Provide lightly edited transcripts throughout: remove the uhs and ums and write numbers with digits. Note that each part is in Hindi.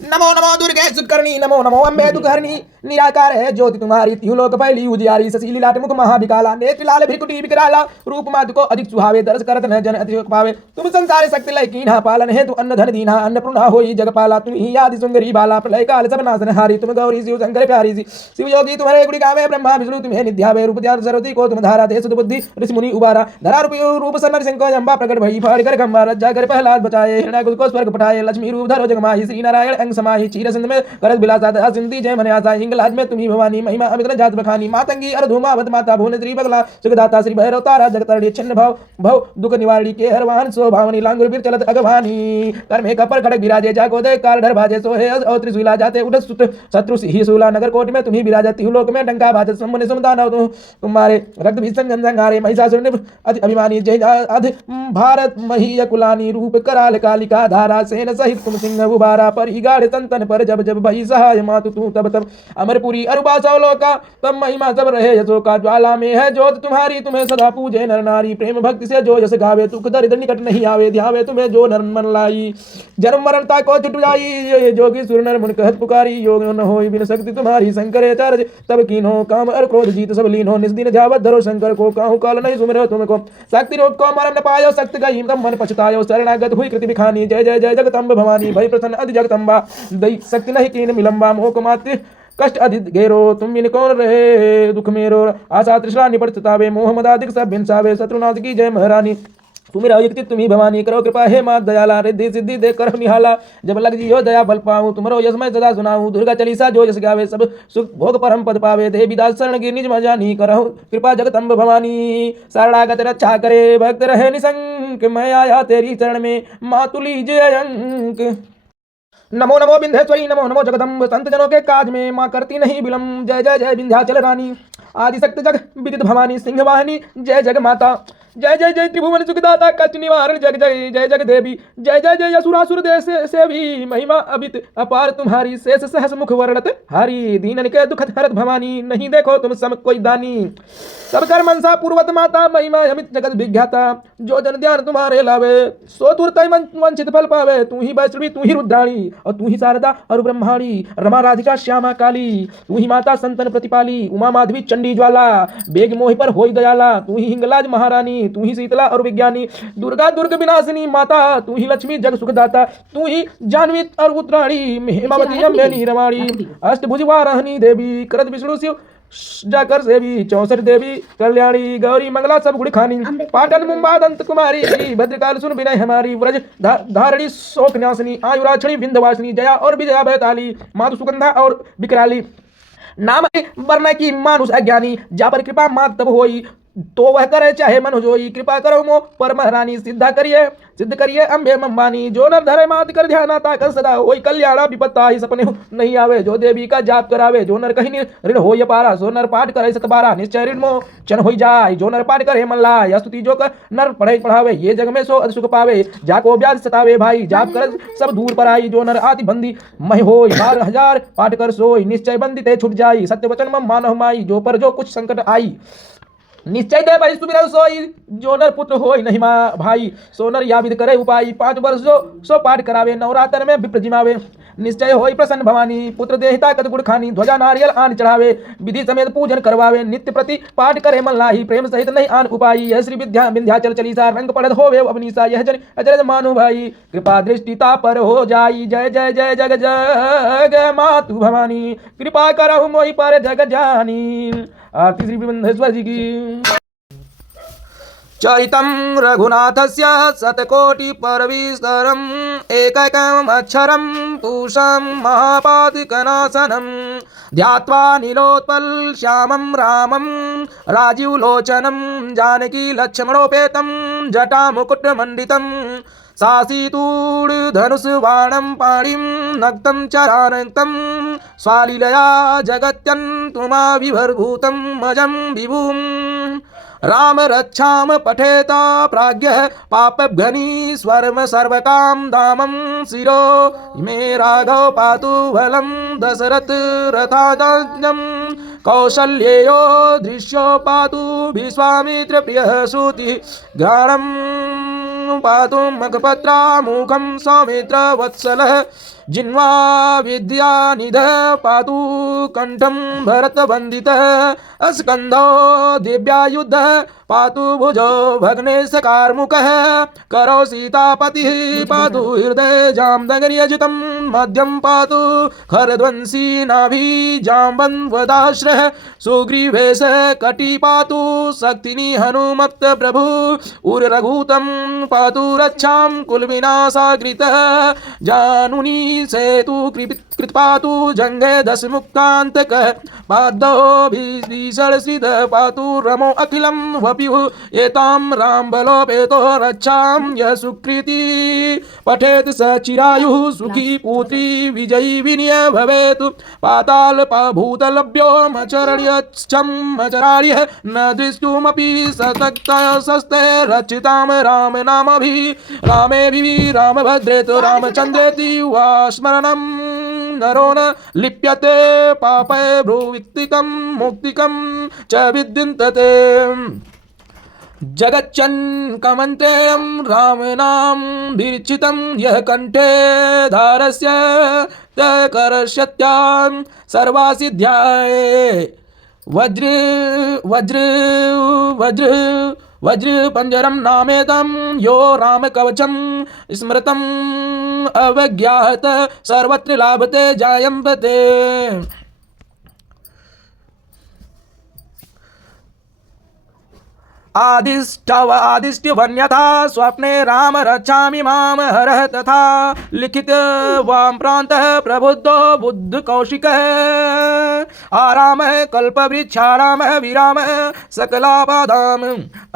नमो नमो दुर्गे सुकर्णी नमो नमो अम्बे दुखहरणी निराकार है ज्योति तुम्हारी त्यों लोक फैली उजियारी ससीली लाट मुख महाविकाला नेत्र लाल भ्रिकुटी विकराला रूप मात को अधिक सुहावे दर्श करत न जन अति पावे तुम संसार शक्ति लय कीन्हा पालन है तू अन्न धन दीना अन्नपूर्णा होई जगपाला तुम ही आदि सुंदरी बाला प्रलय काल सब नाशन हारी तुम गौरी शिव शंकर प्यारी सी शिव योगी तुम्हारे गुणी गावे ब्रह्मा विष्णु तुम्हें निध्यावे रूप ध्यान सरस्वती को तुम धारा दे सुध बुद्धि ऋषि मुनि उबारा धरा रूप सनर शंकर जंबा प्रकट भई फाड़ कर गंबा रज्जा कर प्रहलाद बचाए हिरण्यकुल को स्वर्ग पठाए लक्ष्मी रूप धरो जगमाही श्री नारायण अंग समाही चीर सिंध में करत बिलासा सिंधी जय मने आसा इंगलाज में तुम्ही भवानी महिमा अमित जात बखानी मातंगी अर्धुमा भद माता भुवन श्री बगला सुखदाता श्री भैरव तारा जगतरणी छिन्न भव भव दुख निवारणी के हरवान सो भावनी लांगुर बीर चलत अगवानी कर में कपर खड़क विराजे जाको दे काल धर भाजे सोहे और त्रिशूला जाते उठ सुत शत्रु ही सूला नगर कोट में तुम्ही विराजती हूँ लोक में डंका भाजत समुनि सुमदानव तुम्हारे रक्त भीषण संहारे महिषासुर अति अभिमानी जय अध भारत मही कुलानी रूप कराल कालिका धारा सेन सहित तुम सिंह उबारा पर ही गाढ़ संतन पर जब जब भई सहाय मातु तू तब तब अमरपुरी अरुबा सौलोका तब महिमा सब रहे यशो का ज्वाला में है ज्योत तुम्हारी तुम्हें सदा पूजे नर नारी प्रेम भक्ति से जो यश गावे दुख दरिद्र निकट नहीं आवे ध्यावे तुम्हें जो नर मन लाई जन्म मरणता को छुट जाई जोगी सुर नर मुन कहत पुकारी योग न होई बिन शक्ति तुम्हारी शंकर चरज तब कीनो काम और क्रोध जीत सब लीनो निस्दिन ध्यावत धरो शंकर को काहू काल नहीं सुमिरो तुमको शक्ति रोग को मरम न पायो सक्त गई तब मन पछतायो शरणागत हुई कृति बिखानी जय जय जय जगदम्ब भवानी भई प्रसन्न अति जगदम्बा दई शक्ति नहीं कीन मिलम्बा मोह को माते कष्ट अधिक घेरो तुम बिन कौन रहे दुख मेरो आशा तृष्णा निपट सतावे मोह मदाधिक सब भिनसावे शत्रुनाथ की जय महारानी तुम्ही युक्ति तुम्ही भवानी करो कृपा हे मात दयाला रिद्धि सिद्धि दे कर निहाला जब लग जियो दया बल पाऊं तुमरो यशमय सदा सुनाऊं दुर्गा चालीसा जो यश गावे सब सुख भोग परम पद पावे देवी दास शरण की निज मजानी करहु कृपा जगदम्ब भवानी शरणागत रक्षा करे भक्त रहे निसंक मैं आया तेरी शरण में मातुली जय अंक नमो नमो विंध्येश्वरी नमो नमो जगदम्ब संत जनों के काज में माँ करती नहीं विलम्ब जय जय जय विंध्याचल रानी आदिशक्त जग विदित भवानी सिंह वाहिनी जय जग माता जय जय जय त्रिभुवन सुखदाता कष्ट निवारण जग जय जय जग देवी जय जय जय असुरासुर देश से भी महिमा अबित अपार तुम्हारी शेष सहस मुख वर्णत हरि दीनन के दुखत हरत भवानी नहीं देखो तुम सम कोई दानी सब कर मनसा पूर्वत माता महिमा अमित जगत विख्याता जो जन ध्यान तुम्हारे लावे सो तुरत वंचित फल पावे तू ही वैष्णवी तू ही रुद्राणी और तू ही शारदा और ब्रह्माणी रमा राधिका श्यामा काली तू ही माता संतन प्रतिपाली उमा माधवी चंडी ज्वाला बेग मोहि पर होई दयाला तू ही हिंगलाज महारानी तू ही शीतला और विज्ञानी दुर्गा दुर्ग विनाशिनी माता तू ही लक्ष्मी जग सुखदाता तू ही जानवी और उत्तराणी हेमावती अम्बे नीरवाणी अष्टभुज वाराहनी देवी करत विष्णु शिव जाकर सेवी 64 देवी कल्याणी गौरी मंगला सब गुड़ खानी पाटन मुंबा दंत कुमारी भद्रकाल सुन विनय हमारी व्रज धारणी शोक न्यासनी आयुराक्षणी विंध्यवासिनी जया और विजया बैताली मातु सुगंधा और विकराली नाम वर्ण की मानुष अज्ञानी जा पर कृपा मात तब होई तो वह करे चाहे मन जोई कृपा करो मो पर महारानी सिद्ध करिए अम्बे मंबानी जो नर धरे मात कर ध्यान आता कर सदा होई कल्याणा विपत्ता ही सपने नहीं आवे जो देवी का जाप करावे जो नर कहीं ऋण होय पारा सो नर पाठ करे सतबारा निश्चय ऋण मो चन होई जाय जो नर पाठ करे मन लाय स्तुति जो कर नर पढ़े पढ़ावे ये जग में सो सुख पावे जाको ब्याज सतावे भाई जाप कर सब दूर पर आई जो नर आति बंदी मह होय 12,000 पाठ कर सोई निश्चय बंदी ते छुट जाई सत्य वचन मम मानव माई जो पर जो कुछ संकट आई निश्चय दे भाई सुमिरव सोई जो नर पुत्र होय नहीं माँ भाई सो नर याविद करे उपाय 5 वर्ष सो पाठ करावे नवरात्र में विप्र जिमावे निश्चय होय प्रसन्न भवानी पुत्र देहिता कद गुड़ खानी ध्वजा नारियल आन चढ़ावे विधि समेत पूजन करवावे नित्य प्रति पाठ करे मन लाही प्रेम सहित नहीं आन उपाई यह श्री विंध्याचल चलीसा रंग पढ़त होवे अवनीसा यह जन अचरज मानु भाई कृपा दृष्टिता पर हो जाई जय जय जय जग जग मातु भवानी कृपा करहु मोहि पर जग जानी आरती श्री विंध्येश्वर जी की चरितं रघुनाथस्य शतकोटि परविस्तरम् एकैकम् अक्षरं पूषं महापातकनाशनं ध्यात्वा नीलोत्पल श्यामं रामं राजीवलोचनं जानकी लक्ष्मणोपेतं जटामुकुटमण्डितं सासीतूढधनुषबाणं पाणिं नक्तं चरानक्तं स्वालीलया जगत्यन्तुमाविर्भूतं मजं विभुम् राम रक्षाम पठेता प्राज्ञः पापघ्नी स्वर्म सर्वकाम दामं शिरो मे राघव पातु बलं दशरथ रथादाज्ञं कौशल्येयो दृश्यो पातु विश्वामित्र प्रियः सूति घ्राणं पातु मखपत्रा मुखं सौमित्र वत्सलः जिन्वा विद्यानिधः पातु कंठं भरतवन्दितः स्कन्धो दिव्यायुधः पातु भुजो भग्नेशकार्मुकः करो सीतापतिः पातु हृदये जाम्दगर्यजितं मध्यं पातु खरध्वंसी नाभि जाम्बन्वदाश्रः सुग्रीवेश कटी पातु शक्तिनि हनुमत् प्रभु उररघुतं पातु रक्षां कुलविनाशाकृतः जानुनी सेतु कृत पातु जंगे दशमुक्तान्तकः पादोभिषलसिद पातु रमो अखिलं वपुः एतां रामबलोपेतो रक्षां यः सुकृति पठेत् स चिरायुः सुखी पुत्री विजयी विनय भवेत् पाताल भूतलभ्यो मचरार्यः न दृष्टुमपि सतक्तस्ते रचितां राम नामभिः रामेभिः रामभद्रेत रामचन्द्रेति वा स्मरणं नरो न लिप्यते पापे भ्रुवित्तिकं मुक्तिकं च विद्यन्ते जगच्चन्कमन्त्रेणं रामनाम विरचितं यः कंठे धारस्य करश्यत्यां सर्वासिद्ध्याय वज्र वज्र वज्र वज्र पंजरम नामेदं यो रामकवचं स्मृतम् अवज्ञात सर्वत्र लाभते जायम्बते। आदिष्ट्यवन्यथा स्वप्ने राम रक्षामि माम हरः तथा लिखित वाम प्रान्तः प्रबुद्धो बुद्ध कौशिकः आरामः कल्पवृक्षारामः विरामः सकलापादाम्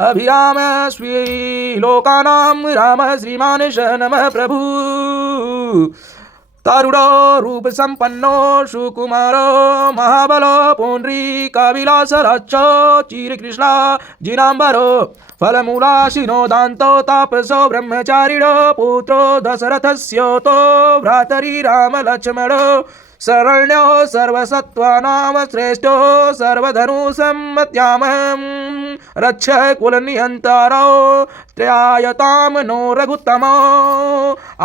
अभिरामः श्रीलोकानां रामः श्रीमान् नमः प्रभु तारुडो रूप संपन्नो सुकुमारो महाबलो पुंडरीकाविलासराक्षो चिरकृष्णा जिनाम्बरो फलमूलाशिनो दान्तो तापसो ब्रह्मचारिणो पुत्रो दशरथस्योतो भ्रातरि रामलक्ष्मणो शरण्यो सर्वसत्त्वानां श्रेष्ठो सर्वधनुसम्मत्यामहं रक्ष कुलनियन्तारो त्रयायतां नो रघुत्तमो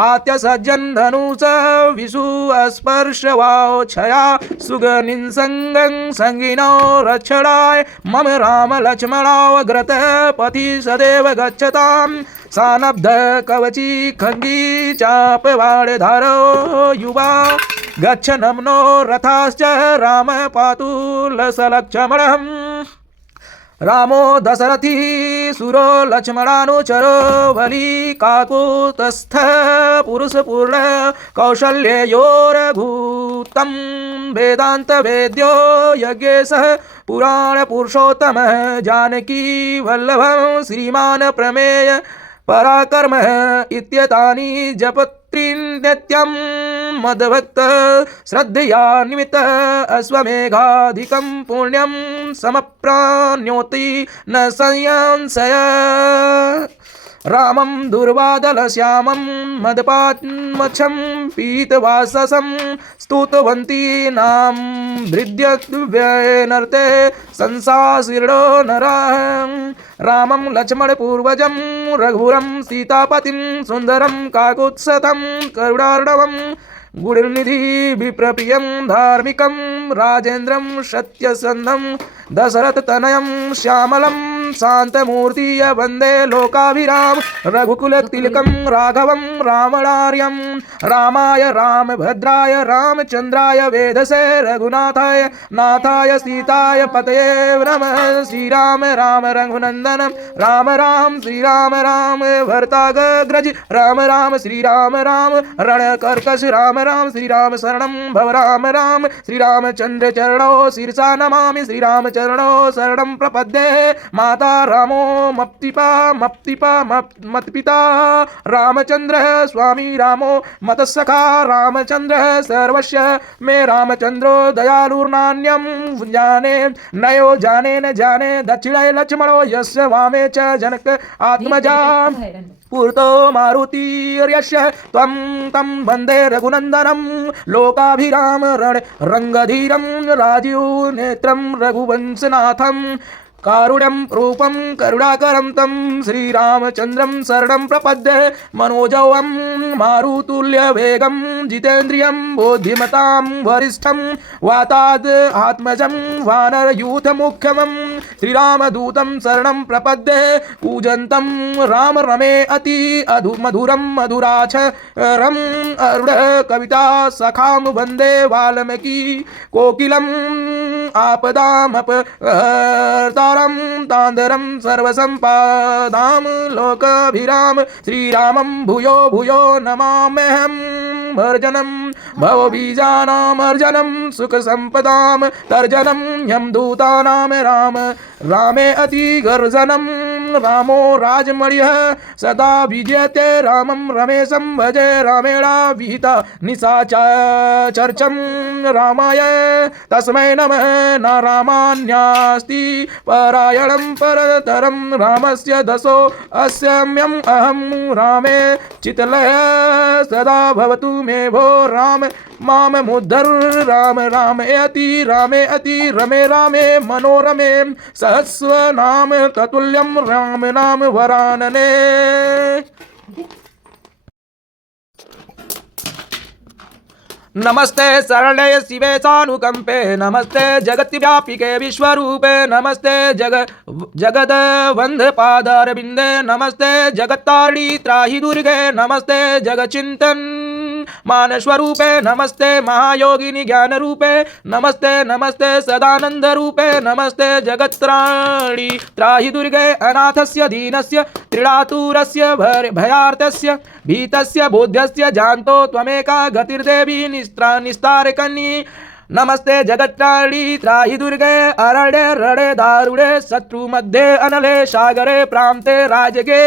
आत्यसज्जन् धनुष विषु स्पर्शवाच्छया सुगनिसङ्गं सङ्गिनो रक्षणाय मम राम लक्ष्मणावग्रत पथि सदैव गच्छतां सानब्ध कवची खङ्गी चापवाणधारो युवा गच्छ नमनो रथाश्च राम पातु लसलक्ष्मणम् रामो दशरथी सुरो लक्ष्मणानुचरो बली काकुतस्थ पुरुषपूर्ण कौशल्ययोरभूतं वेदांत वेद्यो यज्ञेशः पुराण पुरुषोत्तमः जानकी वल्लभं श्रीमान् प्रमेय पराकर्म इत्येतानि जपत्रिनित्यं मद्भक्त श्रद्धया निमित्त अश्वमेघाधिकं पुण्यं समप्राप्नोति न संशय रामं दुर्वादलश्यामं मदपात्मच्छं पीतवाससं स्तुतवन्ती नाम हृद्यनर्ते संसासीर्णो नरः रामं लक्ष्मणपूर्वजं रघुवरं सीतापतिं सुन्दरं काकुत्स्थं करुणार्णवं गुणनिधि विप्रप्रियं धार्मिकं राजेन्द्रं सत्यसन्धं दशरथतनयं श्यामलं शान्तमूर्तिय वन्दे लोकाभिराम रघुकुलतिलकं राघवं रामणार्यं रामाय रामभद्राय रामचन्द्राय वेधसे रघुनाथाय नाथाय सीताय पतये नमः। श्रीराम राम रघुनन्दन राम राम श्रीराम राम भरताग्रज राम राम श्रीराम राम रणकर्कश राम राम श्रीराम शरणं भव राम राम श्रीरामचन्द्र चरणौ शीर्षा नमामि श्रीरामचरणौ शरणं प्रपद्ये माता रामो मत्पिता रामचन्द्रः स्वामी रामो मतसखा रामचन्द्रः सर्वस्य मे रामचन्द्रो दयालुर्नान्यं जाने नयो जाने न जाने दक्षिणे लक्ष्मणो यस्य वामे च जनक आत्मजा पूर्तो मारुतिर्यस्य त्वं तं वन्दे रघुनन्दनं लोकाभिराम रङ्गधीरं राजीव नेत्रं रघुवंशनाथं कारुण्यं रूपं करुणाकरं तं श्रीरामचन्द्रं शरणं प्रपद्ये मनोजवं मारुतुल्यवेगं जितेन्द्रियं बुद्धिमतां वरिष्ठं वाताद् आत्मजं वानरयूथमुख्यमं श्रीरामदूतं शरणं प्रपद्ये पूजन्तं राम रमे अति मधुरं मधुराक्षरम् अरुण कविता सखां वन्दे वाल्मीकि कोकिलम् आपदामपहर्तारं तान्दरं सर्वसम्पदां लोकाभिराम श्रीरामं भूयो भूयो नमाम्यहं भर्जनं भवबीजानामर्जनं सुखसम्पदां तर्जनं यमदूतानां राम रामे अतिगर्जनं रामो राजमणिः सदा विजयते रामं रमेशं भजे रामेणा विहिता निशाचर्चं रामाय तस्मै नमः न रामान्यास्ति परायणं परतरं रामस्य दशो अस्म्यम् अहं रामे चितलय सदा भवतु मे भो राम माममुद्धर राम रामे अति रमे रामे मनोरमे सहस्रनाम ततुल्यं राम नाम वरानने। नमस्ते शरण्ये शिवे सानुकंपे नमस्ते जगत्व्यापिके विश्वरूपे नमस्ते जगद्वंद पादारविंदे नमस्ते जगत्तारिणी त्राहि दुर्गे नमस्ते जगचिंतन मानस्वरूपे नमस्ते महायोगिनी ज्ञान रूपे नमस्ते नमस्ते सदानंद रूपे नमस्ते जगत्त्राणी त्राहि दुर्गे अनाथस्य दीनस्य त्रिडातुरस्य भयार्तस्य भीतस्य बोध्यस्य जानतो त्वमेका गतिर्देवी निस्तारकन्नी नमस्ते जगत्त्राणी त्राहि दुर्गे अरण्ये रणे दारुणे शत्रु मध्ये अनले सागरे प्रान्ते राजगे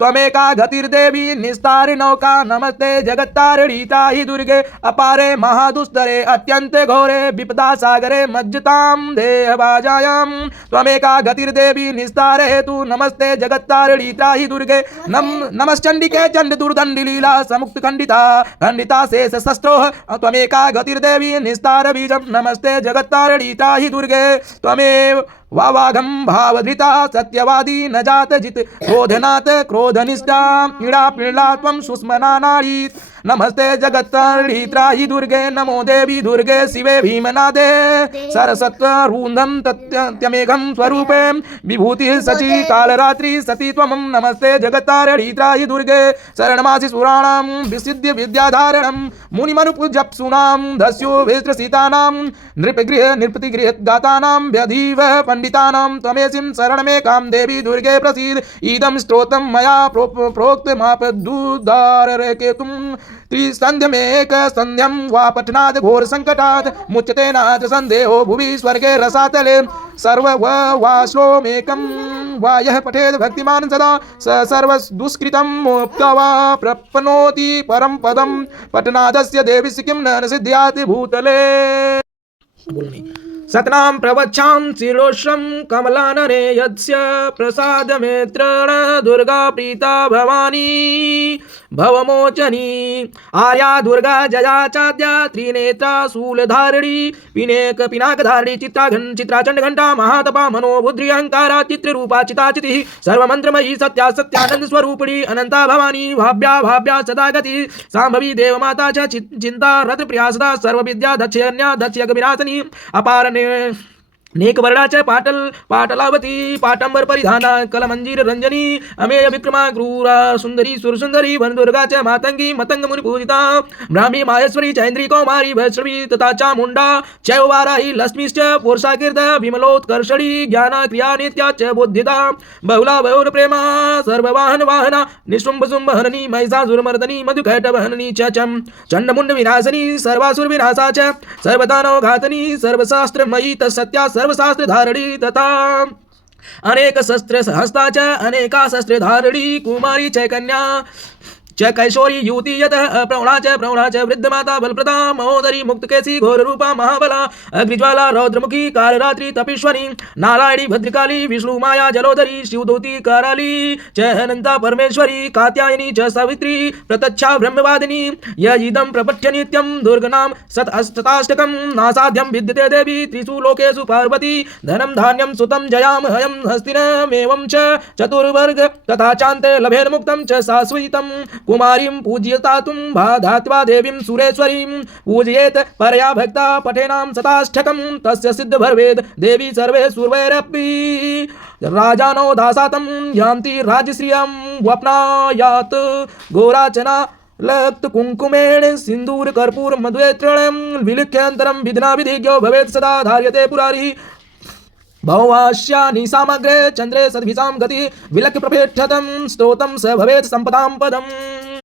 त्वमेका गतिर्देवी निस्तारि नौका नमस्ते जगत्तारिणी त्राहि दुर्गे अपारे महादुस्तरे अत्यन्ते घोरे विपदा सागरे मज्जतां देहबाजायां त्वमेका गतिर्देवी निस्तारे हेतु नमस्ते जगत्तारिणी त्राहि दुर्गे नमश्चण्डिके चण्ड दुर्दण्डिलीला समुक्त खण्डिता शेष शस्त्रोः त्वमेका गतिर्देवी निस्तार बीजं नमस्ते जगत्तारिणी त्राहि दुर्गे त्वमेव वावाघं भावधृता सत्यवादी न जात जित क्रोधनाथ क्रोधनिष्ठा पीड़ा पीड़ा त्वं सुस्मना नारी नमस्ते जगत्तारिणी त्राहि दुर्गे नमो देवी दुर्गे शिवे भीमनादे सरसत्वरून्धं तत्यमेघं स्वरूपे विभूतिः सची कालरात्रि सती त्वं नमस्ते जगत्तारिणी त्राहि दुर्गे शरणमासि सुराणां विसिद्य विद्याधारणं मुनिमनुपूज्यप्सूनां दस्यो भेस्त्रसीतानां नृपतिगृहगातानां व्यधीव पंडितानां त्वमेसिं शरणमेकां देवी दुर्गे प्रसीद इदं स्तोत्रं मया प्रोक्तमापदुदारकेतुं त्रिसन्ध्यमेक सन्ध्यं वा पठनात् घोर संकटात् मुच्यते नाथ संदेहो भुवि स्वर्गे रसातले सर्ववाश्रोमेकं वा यः पठेद भक्तिमान् सदा स सर्वदुष्कृतं मुक्त्वा प्रप्नोति परं पदं पठनादस्य देवी किं न सिद्ध्यात् भूतले। सतनां प्रवच्छां शिरोश्रं कमलानने यस्य प्रसादमेत्रण दुर्गा प्रीता भवानी भवमोचनी आर्या दुर्गा जया चाद्या त्रिनेत्रा शूलधारिणी पिनाकधारिणी चित्राचण्डघण्टा महातपा मनोबुद्धिअहङ्कारा चित्ररूपा चिताचितिः सर्वमन्त्रमयी सत्या सत्यानंद स्वरूपिणी अनंता भवानी भाव्या सदा गति सांभवी देवमाता च चिंता रत्नप्रिया सदा सर्वविद्या दक्षयन्या दक्षयज्ञविनाशिनी अपार नेकवर्णा च पाटलावती पाटंबर परिधाना कलमंजीर रंजनी अमेय विक्रमा क्रूरा सुंदरी सुरसुंदरी वनदुर्गा च मातंगी मतंग मुनि पूजिता ब्राह्मी माहेश्वरी चैन्द्री कौमारी वैष्णवी तथा चामुंडा चैवाराही लक्ष्मीश्च पुरुषाकीर्त विमलोत्कर्षणी ज्ञाना क्रिया नित्या च बुद्धिदा बहुला बहुर प्रेमा सर्ववाहन वाहना निशुंभ शुंभ हरणी महिषासुरमर्दनी मधुकैटवहननी च चंडमुंड विनाशनी सर्वासुर विनाशा च सर्वदानव घातनी सर्वशास्त्रमयी तत्सत्या सर्वशास्त्रधारिणी तथा अनेक शस्त्र सहस्ता च अनेका शस्त्रधारिणी कुमारी चैकन्या च कैशोरी युवती यतः प्रौढ़ा च वृद्धमाता बलप्रदा महोदरी मुक्तकेशी घोररूपा महाबला अग्निज्वाला रौद्रमुखी कालरात्रि तपीश्वरी नारायणी भद्रकाली विष्णु माया जलोदरी शिवदूती कराली च अनंता परमेश्वरी कात्यायनी च सावित्री प्रत्यक्षा ब्रह्मवादिनी यदं प्रपठ्य नित्यं दुर्गनाम शताष्टकं नासाध्यं विद्यते देवी त्रिषु लोकेषु पार्वती धनं धान्यं सुतं जयाम हयं हस्तिनमेवं च चतुर्वर्ग तथा चान्ते लभेन मुक्तं च शाश्वतं कुमारीं पूज्यतातुं बाधात्वा देवीं सुरेश्वरीं पूजयेत परया भक्ता पठेनां शताष्टकं तस्य सिद्ध भवेद देवी सर्वे सुरवैरपि राजानो दासातं यान्ति राजश्रियं वप्नायात घोराचना लक्त कुंकुमेण सिंदूर कर्पूर मधुत्रणं विलिख्यन्तरं विधिना विधिज्ञो भवेत् सदा धार्यते पुरारी भवास्यानि सामग्रे चंद्रे सद्भिसां गति विलक्ष्य प्रपेक्षतं स्तोत्रं स भवेत् संपदां पदम्।